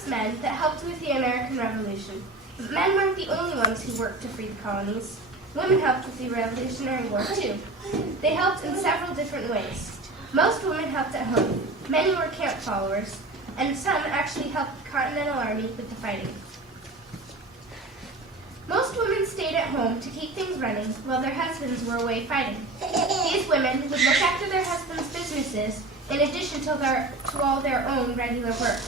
countless men that helped with the American Revolution. But men weren't the only ones who worked to free the colonies. Women helped with the Revolutionary War too. They helped in several different ways. Most women helped at home. Many were camp followers, and some actually helped the Continental Army with the fighting. Most women stayed at home to keep things running while their husbands were away fighting. These women would look after their husbands' businesses in addition to all their own regular work.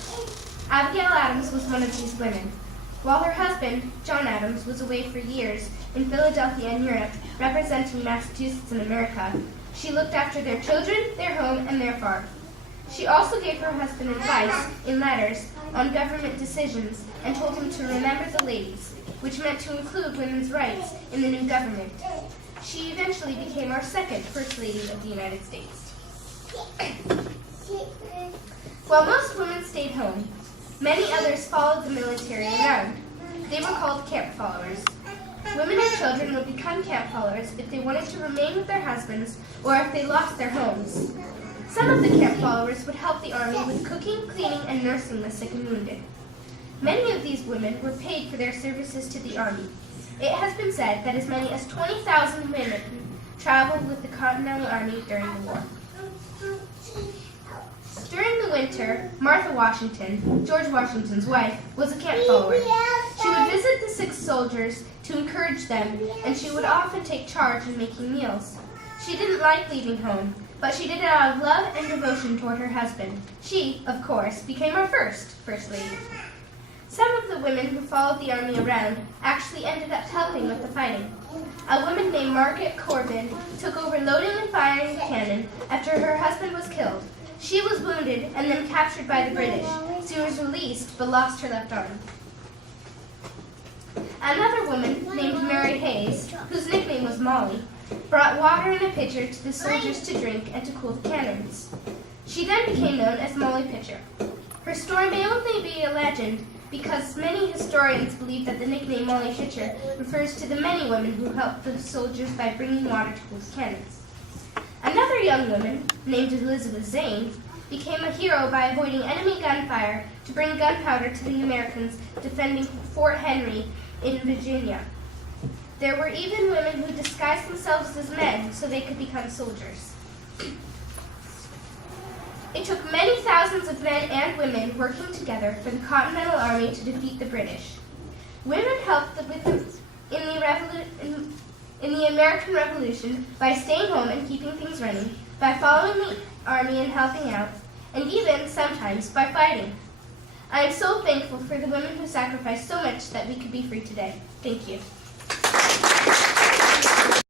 Abigail Adams was one of these women. While her husband, John Adams, was away for years in Philadelphia and Europe, representing Massachusetts and America, she looked after their children, their home, and their farm. She also gave her husband advice in letters on government decisions and told him to remember the ladies, which meant to include women's rights in the new government. She eventually became our second First Lady of the United States. While most women stayed home, many others followed the military around. They were called camp followers. Women and children would become camp followers if they wanted to remain with their husbands or if they lost their homes. Some of the camp followers would help the army with cooking, cleaning, and nursing the sick and wounded. Many of these women were paid for their services to the army. It has been said that as many as 20,000 women traveled with the Continental Army during the war. During the winter, Martha Washington, George Washington's wife, was a camp follower. She would visit the sick soldiers to encourage them, and she would often take charge in making meals. She didn't like leaving home, but she did it out of love and devotion toward her husband. She, of course, became our First Lady. Some of the women who followed the army around actually ended up helping with the fighting. A woman named Margaret Corbin took over loading and firing the cannon after her husband was killed. She was wounded and then captured by the British. She was released but lost her left arm. Another woman named Mary Hayes, whose nickname was Molly, brought water in a pitcher to the soldiers to drink and to cool the cannons. She then became known as Molly Pitcher. Her story may only be a legend because many historians believe that the nickname Molly Pitcher refers to the many women who helped the soldiers by bringing water to cool the cannons. Another young woman, named Elizabeth Zane, became a hero by avoiding enemy gunfire to bring gunpowder to the Americans defending Fort Henry in Virginia. There were even women who disguised themselves as men so they could become soldiers. It took many thousands of men and women working together for the Continental Army to defeat the British. Women helped in the American Revolution by staying home and keeping things running, by following the army and helping out, and even, sometimes, by fighting. I am so thankful for the women who sacrificed so much that we could be free today. Thank you.